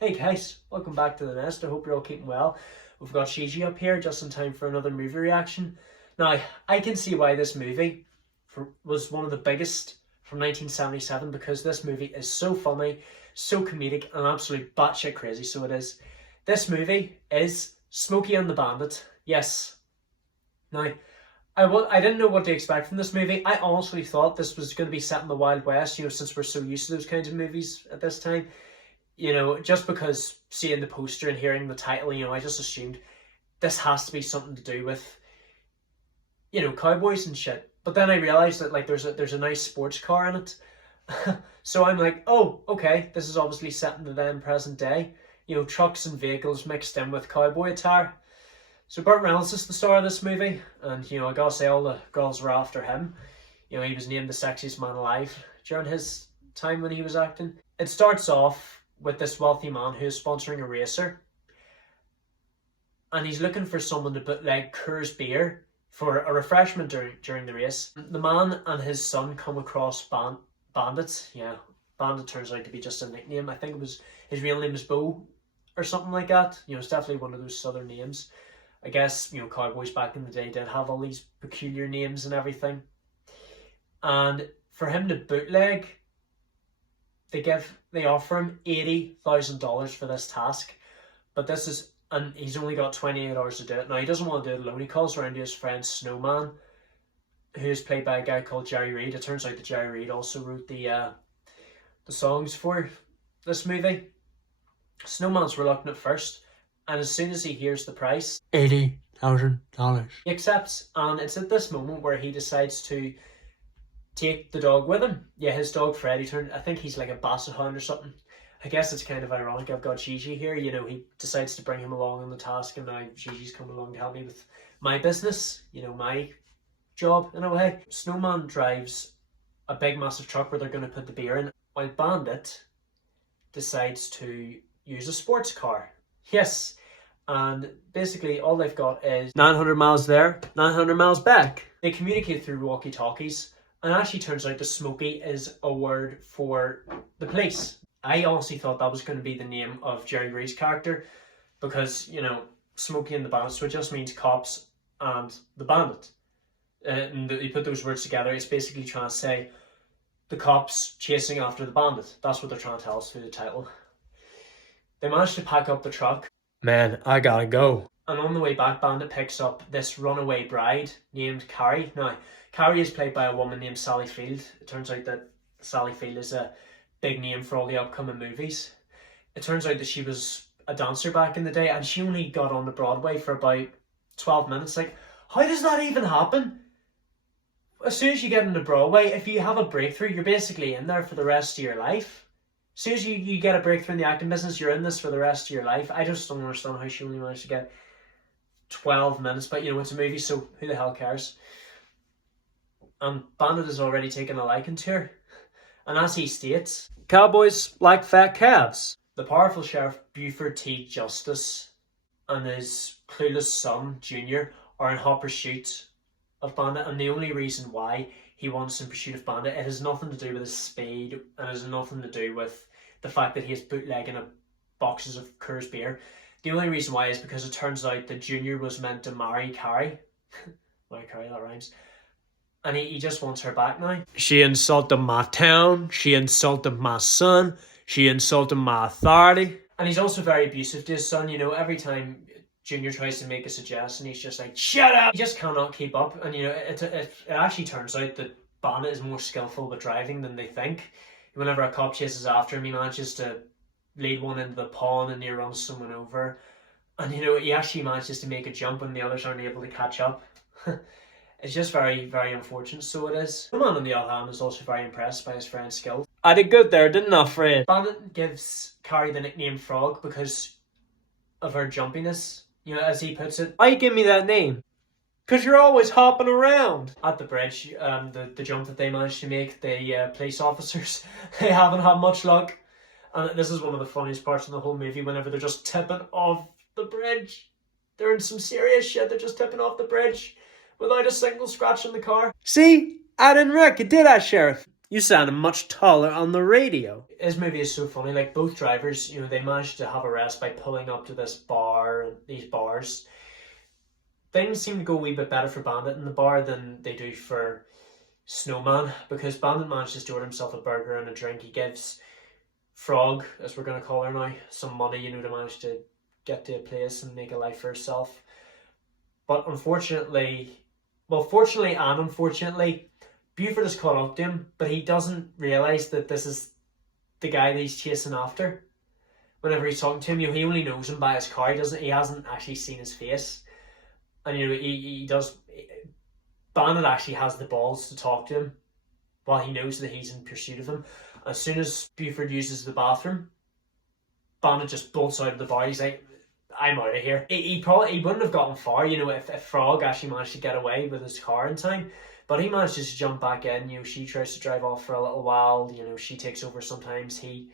Hey guys, welcome back to the nest. I hope you're all keeping well. We've got Shiji up here just in time for another movie reaction. Now, I can see why this movie was one of the biggest from 1977 because this movie is so funny, so comedic, and absolutely batshit crazy. So it is. This movie is Smokey and the Bandit. Yes. Now, I didn't know what to expect from this movie. I honestly thought this was going to be set in the Wild West, since we're so used to those kinds of movies at this time. Just because seeing the poster and hearing the title, I just assumed this has to be something to do with, cowboys and shit. But then I realized that there's a nice sports car in it. So I'm like, oh, okay, this is obviously set in the then present day. Trucks and vehicles mixed in with cowboy attire. So Burt Reynolds is the star of this movie, and I gotta say all the girls were after him. He was named the sexiest man alive during his time when he was acting. It starts off with this wealthy man who is sponsoring a racer, and he's looking for someone to bootleg Coors Beer for a refreshment during the race. The man and his son come across Bandit. Yeah, Bandit turns out to be just a nickname. I think his real name is Bo or something like that. It's definitely one of those southern names. I guess, cowboys back in the day did have all these peculiar names and everything. And for him to bootleg, they offer him $80,000 for this task, but he's only got 28 hours to do it. Now, he doesn't want to do it alone. He calls around to his friend Snowman, who's played by a guy called Jerry Reed. It turns out that Jerry Reed also wrote the songs for this movie. Snowman's reluctant at first, and as soon as he hears the price, $80,000, he accepts. And it's at this moment where he decides to take the dog with him. Yeah, his dog Fred. I think he's like a basset hound or something. I guess it's kind of ironic. I've got Gigi here. He decides to bring him along on the task, and now Gigi's come along to help me with my business. My job in a way. Snowman drives a big massive truck where they're going to put the beer in, while Bandit decides to use a sports car. Yes, and basically all they've got is 900 miles there, 900 miles back. They communicate through walkie-talkies. And it actually turns out that Smokey is a word for the police. I honestly thought that was going to be the name of Jerry Reed's character because, Smokey and the Bandit, so it just means cops and the bandit. And you put those words together, it's basically trying to say the cops chasing after the bandit. That's what they're trying to tell us through the title. They managed to pack up the truck. Man, I gotta go. And on the way back, Bandit picks up this runaway bride named Carrie. Now, Carrie is played by a woman named Sally Field. It turns out that Sally Field is a big name for all the upcoming movies. It turns out that she was a dancer back in the day, and she only got on the Broadway for about 12 minutes. Like, how does that even happen? As soon as you get into Broadway, if you have a breakthrough, you're basically in there for the rest of your life. As soon as you get a breakthrough in the acting business, you're in this for the rest of your life. I just don't understand how she only managed to get 12 minutes, but it's a movie, so who the hell cares? And Bandit has already taken a liking to her. And as he states, cowboys like fat calves. The powerful Sheriff Buford T. Justice and his clueless son, Junior, are in hot pursuit of Bandit, and the only reason why he wants in pursuit of Bandit, it has nothing to do with his speed, and it has nothing to do with the fact that he is bootlegging boxes of Coors Beer. The only reason why is because it turns out that Junior was meant to marry Carrie. Marry Carrie, that rhymes. And he just wants her back now. She insulted my town. She insulted my son. She insulted my authority. And he's also very abusive to his son. Every time Junior tries to make a suggestion, he's just like, shut up! He just cannot keep up. And, it actually turns out that Bandit is more skillful with driving than they think. Whenever a cop chases after him, he manages to lead one into the pond and he runs someone over. And, he actually manages to make a jump when the others aren't able to catch up. It's just very, very unfortunate, so it is. The man on the other hand is also very impressed by his friend's skill. I did good there, didn't I, Fred? Bandit gives Carrie the nickname Frog because of her jumpiness, as he puts it. Why you give me that name? Because you're always hopping around. At the bridge, the jump that they managed to make, the police officers, they haven't had much luck. And this is one of the funniest parts in the whole movie, whenever they're just tipping off the bridge. They're in some serious shit, they're just tipping off the bridge without a single scratch in the car. See? I didn't wreck it, did I, Sheriff? You sounded much taller on the radio. His movie is so funny. Like, both drivers, they managed to have a rest by pulling up to this bar, these bars. Things seem to go a wee bit better for Bandit in the bar than they do for Snowman, because Bandit manages to order himself a burger and a drink. He gives Frog, as we're going to call her now, some money, to manage to get to a place and make a life for herself. But fortunately and unfortunately, Buford is caught up to him, but he doesn't realise that this is the guy that he's chasing after. Whenever he's talking to him, he only knows him by his car. He hasn't actually seen his face. And he does. Bandit actually has the balls to talk to him while he knows that he's in pursuit of him. As soon as Buford uses the bathroom, Bandit just bolts out of the bar. He's like, I'm out of here. He wouldn't have gotten far, if Frog actually managed to get away with his car in time. But he manages to jump back in. She tries to drive off for a little while. She takes over sometimes. He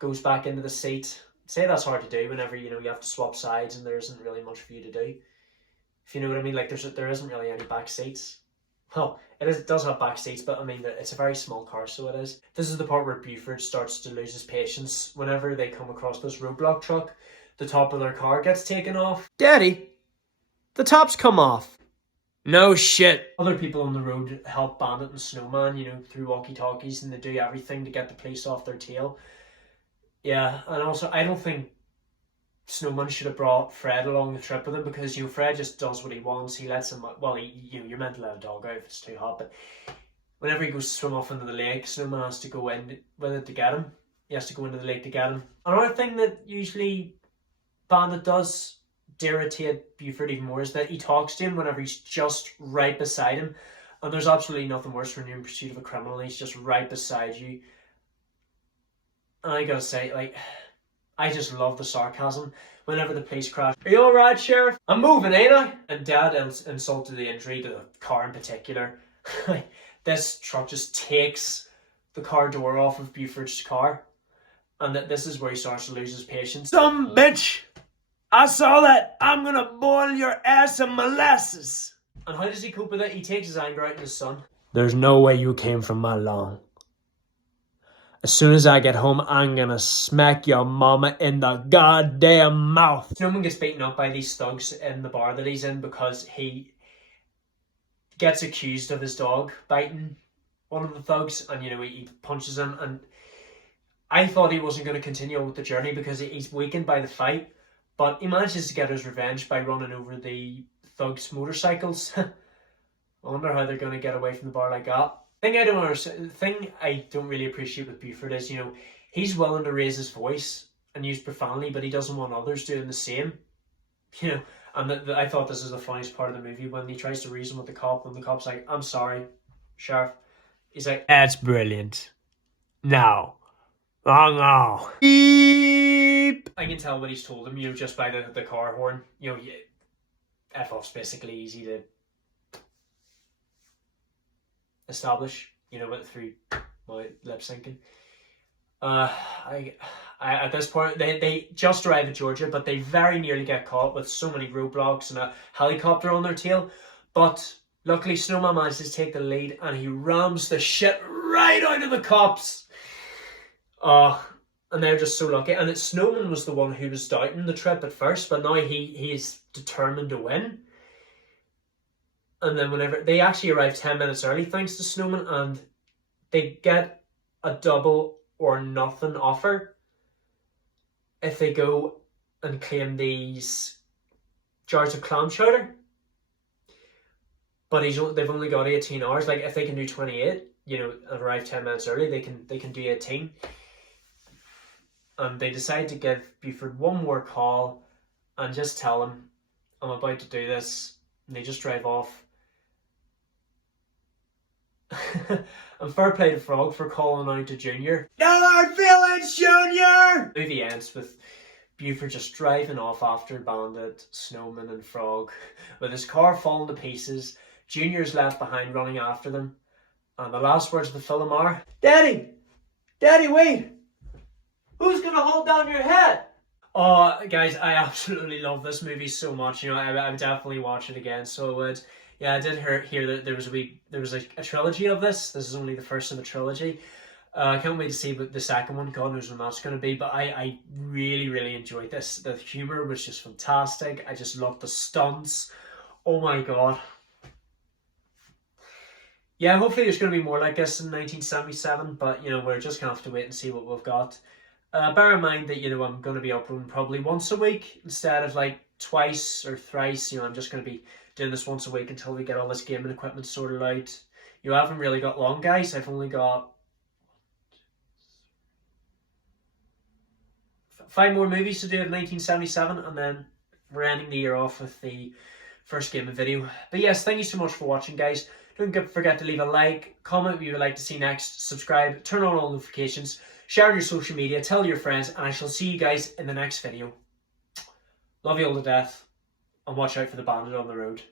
goes back into the seat. Say that's hard to do whenever, you have to swap sides and there isn't really much for you to do. If you know what I mean, like there isn't really any back seats. Well, it does have back seats, but I mean, it's a very small car, so it is. This is the part where Buford starts to lose his patience. Whenever they come across this roadblock truck, the top of their car gets taken off. Daddy, the top's come off. No shit. Other people on the road help Bandit and Snowman, through walkie-talkies, and they do everything to get the police off their tail. Yeah, and also, I don't think Snowman should have brought Fred along the trip with him, because Fred just does what he wants. He lets him, you're meant to let a dog out if it's too hot, but whenever he goes to swim off into the lake, Snowman has to go in with it to get him. He has to go into the lake to get him. Another thing that usually Bandit does to irritate Buford even more is that he talks to him whenever he's just right beside him, and there's absolutely nothing worse when you're in pursuit of a criminal and he's just right beside you. And I gotta say, I just love the sarcasm whenever the police crash. Are you alright, Sheriff? I'm moving, ain't I? And Dad insulted the injury to the car in particular. This truck just takes the car door off of Buford's car. And this is where he starts to lose his patience. Some bitch! I saw that! I'm gonna boil your ass in molasses! And how does he cope with it? He takes his anger out on his son. There's no way you came from my lawn. As soon as I get home, I'm gonna smack your mama in the goddamn mouth. Snowman gets beaten up by these thugs in the bar that he's in because he gets accused of his dog biting one of the thugs, and he punches him. And I thought he wasn't going to continue on with the journey because he's weakened by the fight, but he manages to get his revenge by running over the thugs' motorcycles. I wonder how they're going to get away from the bar like that. The thing I don't really appreciate with Buford is, he's willing to raise his voice and use profanity, but he doesn't want others doing the same. And I thought this is the funniest part of the movie when he tries to reason with the cop, and the cop's like, I'm sorry, Sheriff. He's like, that's brilliant. No. Oh no. Beep. I can tell what he's told him, just by the car horn. F off's basically easy to establish, through my lip syncing. At this point, they just arrive at Georgia, but they very nearly get caught with so many roadblocks and a helicopter on their tail. But luckily, Snowman manages to take the lead, and he rams the shit right out of the cops. And they're just so lucky. And Snowman was the one who was doubting the trip at first, but now he is determined to win. And then whenever they actually arrive 10 minutes early, thanks to Snowman, and they get a double or nothing offer if they go and claim these jars of clam chowder. But they've only got 18 hours. Like, if they can do 28, and arrive 10 minutes early, they can do 18. And they decide to give Buford one more call and just tell him, I'm about to do this. And they just drive off. And fair play to Frog for calling out to Junior. Dollar Village, Junior! The movie ends with Buford just driving off after Bandit, Snowman and Frog, with his car falling to pieces. Junior's left behind running after them. And the last words of the film are, Daddy! Daddy, wait! Who's gonna hold down your head? Oh, guys, I absolutely love this movie so much. I would definitely watch it again. So I would. Yeah, I did hear that there was a trilogy of this. This is only the first of a trilogy. I can't wait to see what the second one. God knows when that's going to be. But I really, really enjoyed this. The humor was just fantastic. I just loved the stunts. Oh my god. Yeah, hopefully there's going to be more like this in 1977. But, you know, we're just going to have to wait and see what we've got. Bear in mind that, you know, I'm going to be uploading probably once a week instead of like twice or thrice. You know, I'm just going to be doing this once a week until we get all this gaming equipment sorted out. You know, I haven't really got long, guys. I've only got 5 more movies to do of 1977, and then we're ending the year off with the first gaming video. But yes, thank you so much for watching, guys. Don't forget to leave a like, comment what you would like to see next, subscribe, turn on all notifications, share on your social media, tell your friends, and I shall see you guys in the next video. Love you all to death, and watch out for the bandit on the road.